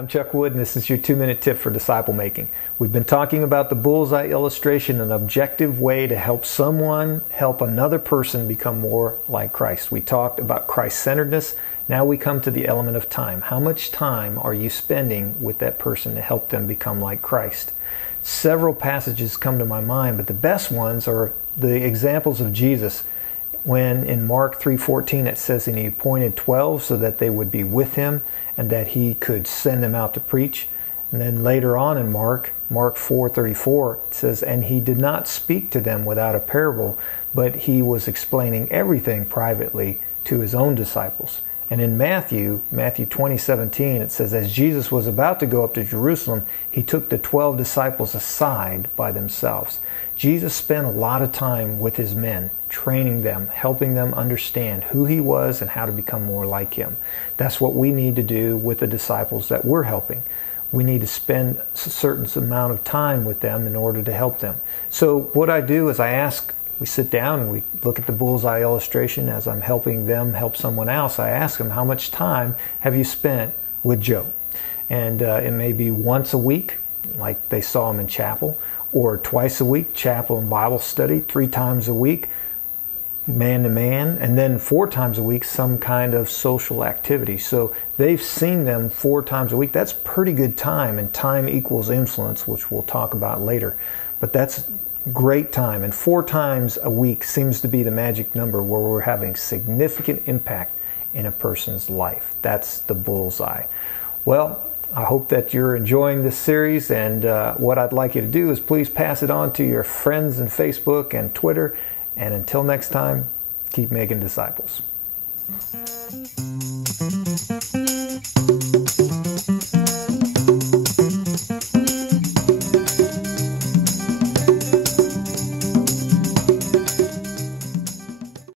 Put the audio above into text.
I'm Chuck Wood, and this is your 2-minute tip for disciple making. We've been talking about the bullseye illustration, an objective way to help another person become more like Christ. We talked about Christ-centeredness. Now we come to the element of time. How much time are you spending with that person to help them become like Christ? Several passages come to my mind, but the best ones are the examples of Jesus. When in Mark 3:14 it says, and he appointed 12 so that they would be with him and that he could send them out to preach. And then later on in Mark 4:34, it says, and he did not speak to them without a parable, but he was explaining everything privately to his own disciples. And in Matthew 20:17, it says, as Jesus was about to go up to Jerusalem, he took the 12 disciples aside by themselves. Jesus spent a lot of time with his men, training them, helping them understand who he was and how to become more like him. That's what we need to do with the disciples that we're helping. We need to spend a certain amount of time with them in order to help them. So what I do is we sit down and we look at the bullseye illustration as I'm helping them help someone else. I ask them, how much time have you spent with Joe? And it may be once a week, like they saw him in chapel, or twice a week, chapel and Bible study, 3 times a week, man to man, and then 4 times a week, some kind of social activity. So they've seen them 4 times a week. That's pretty good time, and time equals influence, which we'll talk about later. But that's great time, and 4 times a week seems to be the magic number where we're having significant impact in a person's life. That's the bullseye. Well, I hope that you're enjoying this series, and what I'd like you to do is please pass it on to your friends on Facebook and Twitter, and until next time, keep making disciples.